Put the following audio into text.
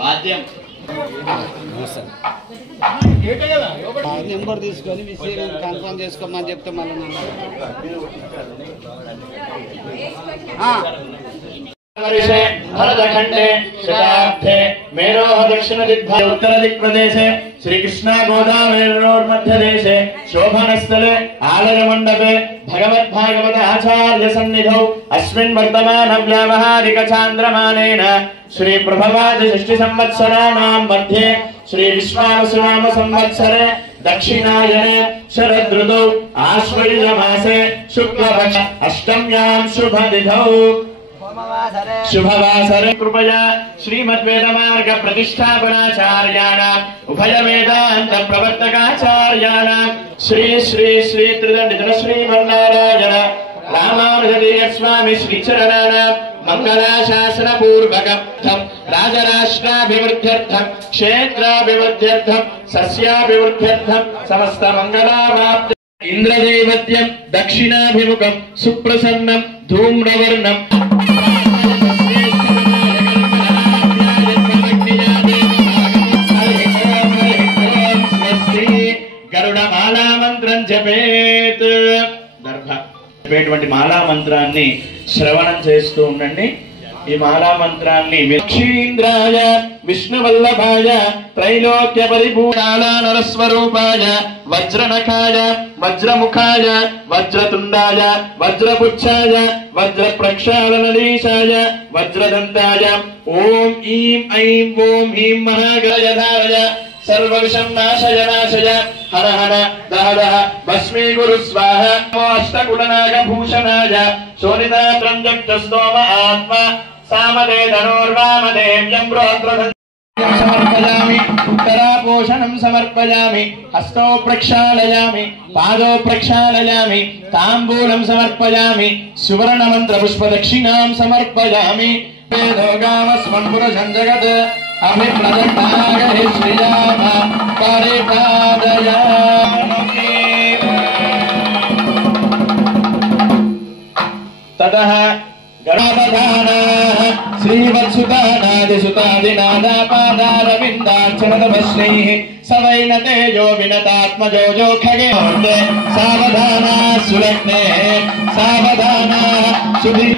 వాద్యం number తీసుకొని విషయం confirm చేసుకోమని చెప్తే మళ్ళీ भरतखंडे शताब्दे मेरोह दक्षिण दिग्भा उत्तर दिक्प्रदेशे श्रीकृष्णा गोदावरीर्मध्यदेशे शोभनस्थले आलयमण्डपे भगवद्भागवत आचार्य सन्निधौ अस्मिन् वर्तमान व्यावहारिक चान्द्रमानेन श्री प्रभवादि षष्टि संवत्सराणां मध्ये श्री विश्वावसुनाम संवत्सरे दक्षिणायने शरद ऋतौ आश्वयुज मासे शुक्लपक्ष अष्टम्यां शुभतिथौ शुभवासरे कृपया श्रीमद्वेदमार्ग प्रतिष्ठापनाचार्याणाम् उभय वेदान्त प्रवर्तकाचार्याणां श्री श्री श्री त्रिदण्डित श्रीमन्नारायण रामानुजतीर्थ स्वामी श्रीचरणानां मंगलाशासन पूर्वकं राजराष्ट्राभिवृद्ध्यर्थं क्षेत्राभिवृद्ध्यर्थं सस्याभिवृद्ध्यर्थं समस्त मंगलावाप्ति इंद्रदैवत्यं दक्षिणाभिमुखं सुप्रसन्नं धूम्रवर्णं गरुडमाला मंत्रं जपेत् माला मंत्राన్ని శ్రవణం చేస్తూ ఉండండి। ఈ మాలా మంత్రాన్ని లక్ష్మీంద్రాయ విష్ణువల్లభాయ త్రైలోక్య పరిపూర్ణాయ నరస్వరూపాయ వజ్రనఖాయ వజ్రముఖాయ వజ్రతుండాయ వజ్రపుచ్ఛాయ వజ్రప్రక్షాళనలీశాయ వజ్రదంతాయ ఓం ఈం ఐం ఓం హ్రీం మహాగణాయ सर्वविषं नाशय नाशय हर हर दह दह भस्मीकुरु स्वाहा अष्टकुलनागभूषणाय शोणितात्रञ्जक्तस्तोम आत्मा सामदे धनुर्वामदेव्यं प्रोत्रधन् समर्पयामि उत्तरापोषणं समर्पयामि हस्तौ प्रक्षालयामि पादौ प्रक्षालयामि ताम्बूलं समर्पयामि सुवर्णमन्त्रपुष्पदक्षिणां समर्पयामि वेदोगामस्मन्पुरजं जगत् अभिप्रदत्ताय श्रीराम परिपादयामि ततः गणावधानाः श्रीवत्सुतानादिसुतादिनादापादारविन्दार्चनतपश्रैः सवैन तेजो विनतात्मजो जो खगे सावधाना सुलग्ने सावधाना सुधि